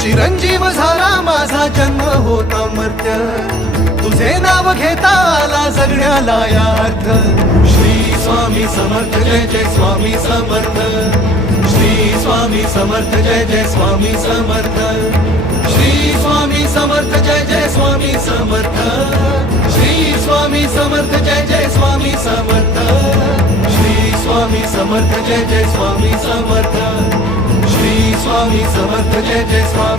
चिरंजीव झाला माझा जन्म होता मर्त्य, तुझे नाव घेता आला जगण्याला यार्थ. श्री स्वामी समर्थ जय जय स्वामी समर्थ, श्री स्वामी समर्थ जय जय स्वामी समर्थ, श्री स्वामी समर्थ जय जय स्वामी समर्थ, श्री स्वामी समर्थ जय जय स्वामी समर्थ, श्री स्वामी समर्थ जय जय स्वामी समर्थ, श्री स्वामी समर्थ जय जय स्वामी